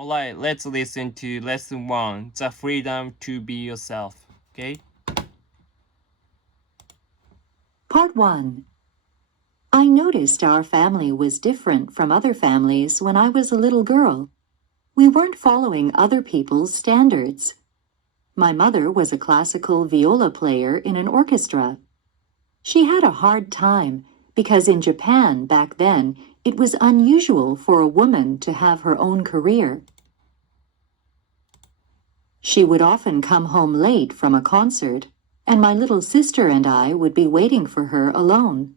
Alright, let's listen to Lesson 1, The Freedom to Be Yourself. Okay? Part 1. I noticed our family was different from other families when I was a little girl. We weren't following other people's standards. My mother was a classical viola player in an orchestra. She had a hard time because in Japan back then, it was unusual for a woman to have her own career. She would often come home late from a concert, and my little sister and I would be waiting for her alone.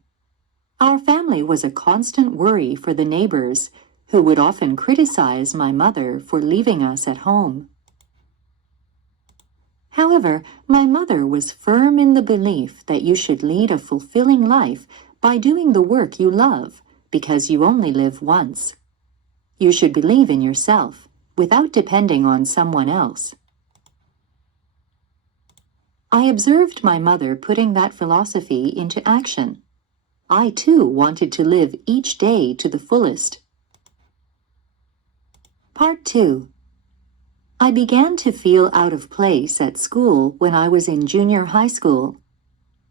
Our family was a constant worry for the neighbors, who would often criticize my mother for leaving us at home. However, my mother was firm in the belief that you should lead a fulfilling life by doing the work you love, because you only live once. You should believe in yourself, without depending on someone else. I observed my mother putting that philosophy into action. I too wanted to live each day to the fullest. Part 2. I began to feel out of place at school when I was in junior high school.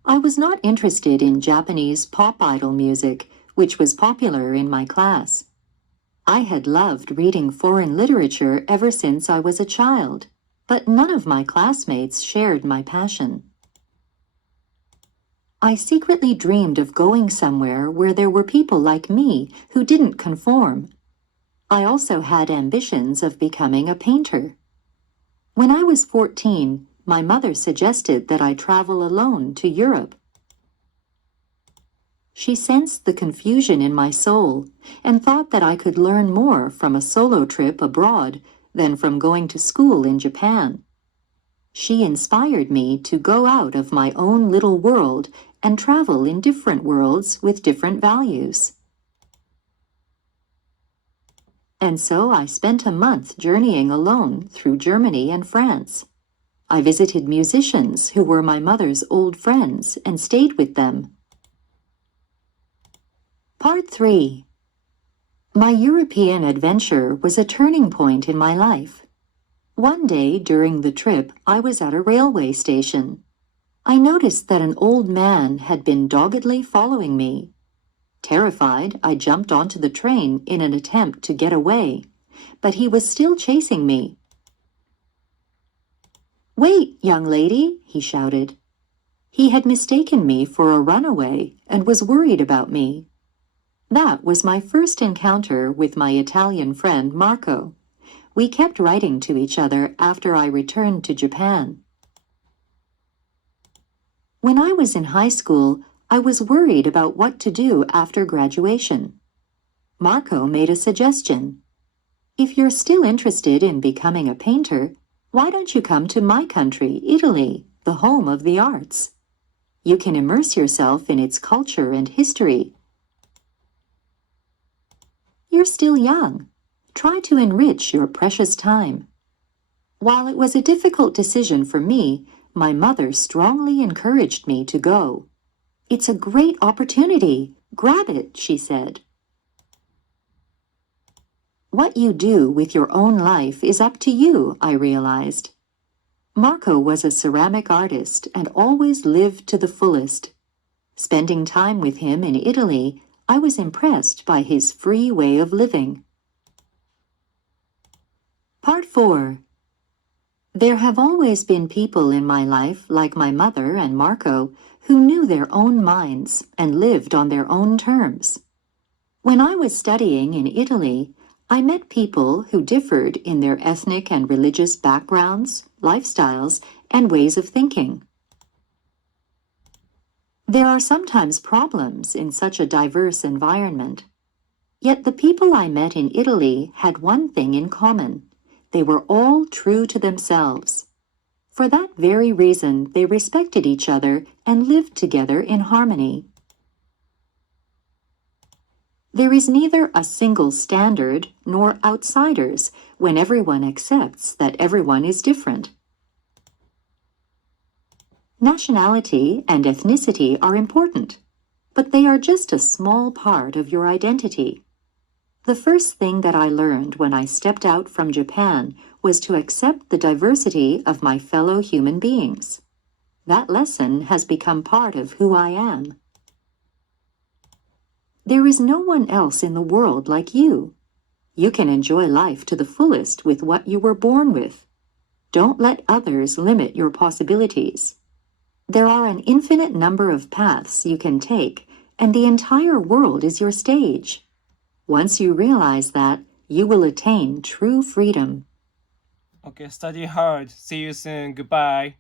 I was not interested in Japanese pop idol music, which was popular in my class. I had loved reading foreign literature ever since I was a child, but none of my classmates shared my passion. I secretly dreamed of going somewhere where there were people like me who didn't conform. I also had ambitions of becoming a painter. When I was 14, my mother suggested that I travel alone to Europe. She sensed the confusion in my soul and thought that I could learn more from a solo trip abroad than from going to school in Japan. She inspired me to go out of my own little world and travel in different worlds with different values. And so I spent a month journeying alone through Germany and France. I visited musicians who were my mother's old friends and stayed with them. Part 3. My European adventure was a turning point in my life. One day during the trip, I was at a railway station. I noticed that an old man had been doggedly following me. Terrified, I jumped onto the train in an attempt to get away, but he was still chasing me. "Wait, young lady," he shouted. He had mistaken me for a runaway and was worried about me. That was my first encounter with my Italian friend Marco. We kept writing to each other after I returned to Japan. When I was in high school, I was worried about what to do after graduation. Marco made a suggestion. "If you're still interested in becoming a painter, why don't you come to my country, Italy, the home of the arts? You can immerse yourself in its culture and history. You're still young. Try to enrich your precious time." While it was a difficult decision for me, my mother strongly encouraged me to go. "It's a great opportunity. Grab it," she said. What you do with your own life is up to you, I realized. Marco was a ceramic artist and always lived to the fullest. Spending time with him in Italy, I was impressed by his free way of living. Part 4. There have always been people in my life, like my mother and Marco, who knew their own minds and lived on their own terms. When I was studying in Italy, I met people who differed in their ethnic and religious backgrounds, lifestyles, and ways of thinking. There are sometimes problems in such a diverse environment. Yet the people I met in Italy had one thing in common. They were all true to themselves. For that very reason, they respected each other and lived together in harmony. There is neither a single standard nor outsiders when everyone accepts that everyone is different. Nationality and ethnicity are important, but they are just a small part of your identity. The first thing that I learned when I stepped out from Japan was to accept the diversity of my fellow human beings. That lesson has become part of who I am. There is no one else in the world like you. You can enjoy life to the fullest with what you were born with. Don't let others limit your possibilities. There are an infinite number of paths you can take, and the entire world is your stage. Once you realize that, you will attain true freedom. Okay, study hard. See you soon. Goodbye.